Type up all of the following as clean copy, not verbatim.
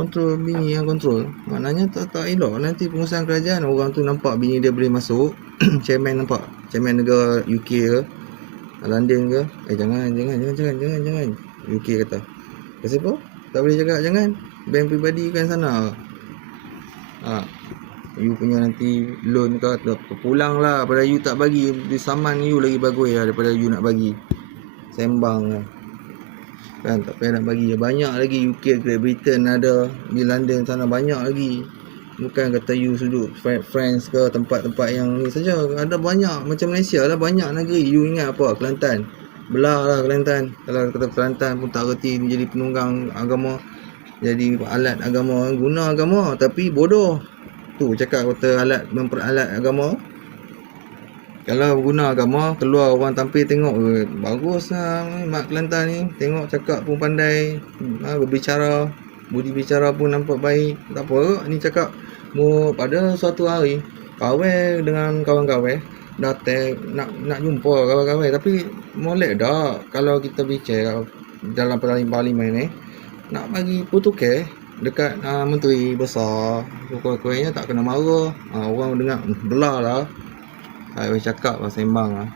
kontrol bini yang kontrol. Maknanya tak elok. Nanti pengurusan kerajaan orang tu nampak bini dia boleh masuk. Chairman nampak, chairman negara UK ke, London ke, jangan UK kata. Pasal apa? Tak boleh cakap jangan. Bank peribadi kan sana. You punya nanti loan ke pulang lah. Pada you tak bagi, di saman you lagi bagus lah daripada you nak bagi. Sembang lah kan, tak payah nak bagi. Banyak lagi UK, Great Britain ada, di London sana banyak lagi. Bukan kata you sudut France ke, tempat-tempat yang ni saja. Ada banyak, macam Malaysia lah, banyak negeri. You ingat apa? Kelantan, belah lah Kelantan. Kalau kata Kelantan pun tak reti jadi penunggang agama, jadi alat agama, guna agama tapi bodoh. Tu cakap kata memperalat agama. Kalau guna agama, keluar orang tampil tengok, bagus lah mak Kelantan ni, tengok cakap pun pandai, berbicara, budi bicara pun nampak baik. Tak apa ni cakap pada suatu hari kawin dengan kawan-kawan, datang nak jumpa kawan-kawan, tapi molek dah kalau kita bicara dalam parlimen ni nak bagi putukai dekat menteri besar, kuih-kuihnya tak kena marah. Orang dengar belah lah. Saya cakap lah, sembang lah.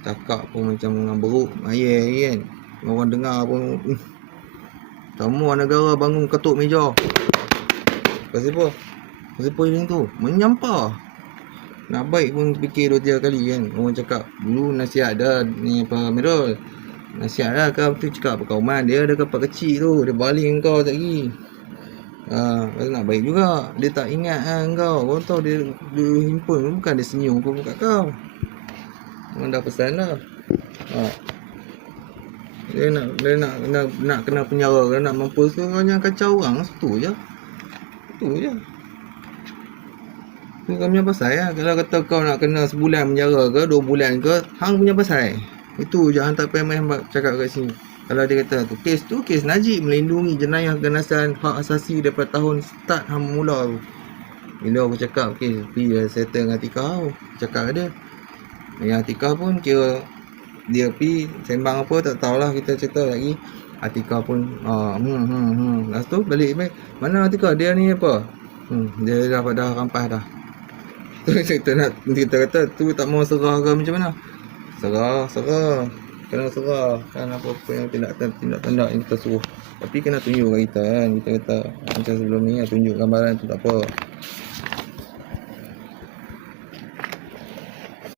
Cakap pun macam orang beruk ayah kan. Orang dengar pun semua negara bangun ketuk meja. Pasal apa? Pasal apa yang tu? Menyampah. Nak baik pun fikir 2-3 kali kan. Orang cakap dulu nasihat dah ni apa Mirul. Nasihat dah kau tu cakap perkauman dia ada kapal kecil tu, dia baling kau tak lagi. Nak baik juga. Dia tak ingat kau. Kau tahu dia himpun, bukan dia senyum pun kat kau. Orang dah pesan lah. Dia nak kena penjara, dia nak mampus ke, kau jangan kacau orang. Itu je. Tu kau punya pasal lah. Kalau kata kau nak kena sebulan penjara ke 2 bulan ke, hang punya pasal. Itu je, hang tak payah main cakap kat sini. Kalau dia kata kes Najib melindungi jenayah keganasan hak asasi daripada tahun start hang mula tu. Bila aku cakap pergi settle dengan Atika tu, cakap dia. Yang Atika pun kira dia pergi sembang apa tak tahulah, kita cerita lagi. Atika pun lepas tu balik mana Atika, dia ni apa? Dia dah rampas dah. Kita kata tu tak mau serah ke macam mana? Serah. Kena serah kan apa-apa yang tindak tanda yang kita suruh. Tapi kena tunjuk kat kita kan. Kita kata macam sebelum ni tunjuk gambaran tu tak apa.